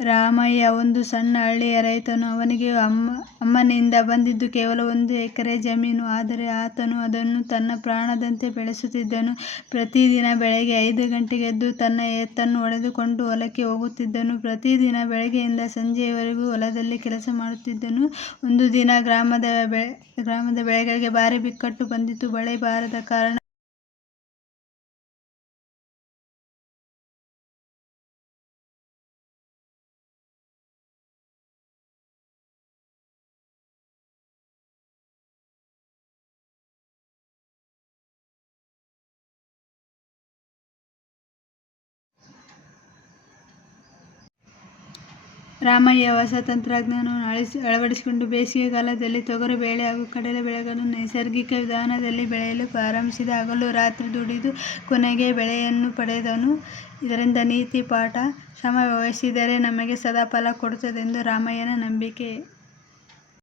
ರಾಮಯ್ಯ ಒಂದು ಸಣ್ಣ ಹಳ್ಳಿಯ ರೈತನು. ಅವನಿಗೆ ಅಮ್ಮನಿಂದ ಬಂದಿದ್ದು ಕೇವಲ 1 ಎಕರೆ ಜಮೀನು. ಆದರೆ ಆತನು ಅದನ್ನು ತನ್ನ ಪ್ರಾಣದಂತೆ ಬೆಳೆಸುತ್ತಿದ್ದನು. ಪ್ರತಿದಿನ ಬೆಳಗ್ಗೆ 5 ಗಂಟೆಗೆ ಎದ್ದು ತನ್ನ ಎತ್ತನ್ನು ಹೊಡೆದುಕೊಂಡು ಹೊಲಕ್ಕೆ ಹೋಗುತ್ತಿದ್ದನು. ಪ್ರತಿದಿನ ಬೆಳಗ್ಗೆಯಿಂದ ಸಂಜೆಯವರೆಗೂ ಹೊಲದಲ್ಲಿ ಕೆಲಸ ಮಾಡುತ್ತಿದ್ದನು. ಒಂದು ದಿನ ಗ್ರಾಮದ ಬೆಳೆಗಳಿಗೆ ಭಾರೀ ಬಿಕ್ಕಟ್ಟು ಬಂದಿತು. ಮಳೆ ಬಾರದ ಕಾರಣ ರಾಮಯ್ಯ ಹೊಸ ತಂತ್ರಜ್ಞಾನವನ್ನು ಅಳವಡಿಸಿಕೊಂಡು ಬೇಸಿಗೆಗಾಲದಲ್ಲಿ ತೊಗರಿ ಬೇಳೆ ಹಾಗೂ ಕಡಲೆ ಬೆಳೆಗಳನ್ನು ನೈಸರ್ಗಿಕ ವಿಧಾನದಲ್ಲಿ ಬೆಳೆಯಲು ಪ್ರಾರಂಭಿಸಿದ. ಹಗಲು ರಾತ್ರಿ ದುಡಿದು ಕೊನೆಗೆ ಬೆಳೆಯನ್ನು ಪಡೆದನು. ಇದರಿಂದ ನೀತಿ ಪಾಠ: ಶ್ರಮ ವಹಿಸಿದರೆ ನಮಗೆ ಸದಾ ಫಲ ಕೊಡುತ್ತದೆಂದು ರಾಮಯ್ಯನ ನಂಬಿಕೆ.